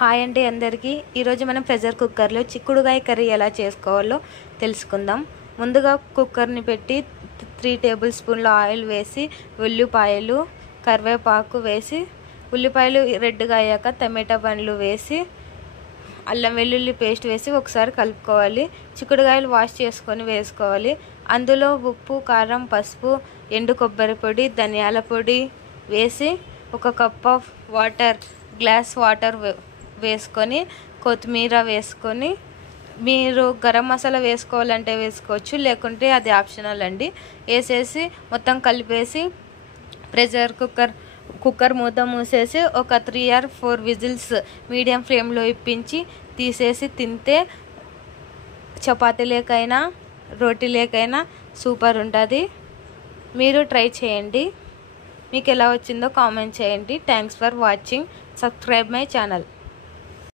Hi అండి అందరికీ ఈరోజు మనం ప్రెషర్ కుక్కర్లో చిక్కుడుగాయ కర్రీ ఎలా చేసుకోవాలో తెలుసుకుందాం. ముందుగా కుక్కర్ని పెట్టి 3 టేబుల్ స్పూన్ల ఆయిల్ వేసి ఉల్లిపాయలు కరివేపాకు వేసి ఉల్లిపాయలు రెడ్గా అయ్యాక టమాటా పండ్లు వేసి అల్లం వెల్లుల్లి పేస్ట్ వేసి ఒకసారి కలుపుకోవాలి. చిక్కుడుగాయలు వాష్ చేసుకొని వేసుకోవాలి. అందులో ఉప్పు, కారం, పసుపు, ఎండు కొబ్బరి పొడి, ధనియాల పొడి వేసి 1 cup of water, glass water వేసుకొని కొత్తిమీర వేసుకొని మీరు గరం మసాలా వేసుకోవాలంటే వేసుకోవచ్చు, లేకుంటే అది ఆప్షనల్ అండి. వేసేసి మొత్తం కలిపేసి ప్రెషర్ కుక్కర్ మూత మూసేసి ఒక 3 or 4 విజిల్స్ మీడియం ఫ్లేమ్లో ఇప్పించి తీసేసి తింటే చపాతీ లేకైనా రోటీ లేకైనా సూపర్ ఉంటుంది. మీరు ట్రై చేయండి. మీకు ఎలా వచ్చిందో కామెంట్ చేయండి. Thanks for watching. Subscribe my channel.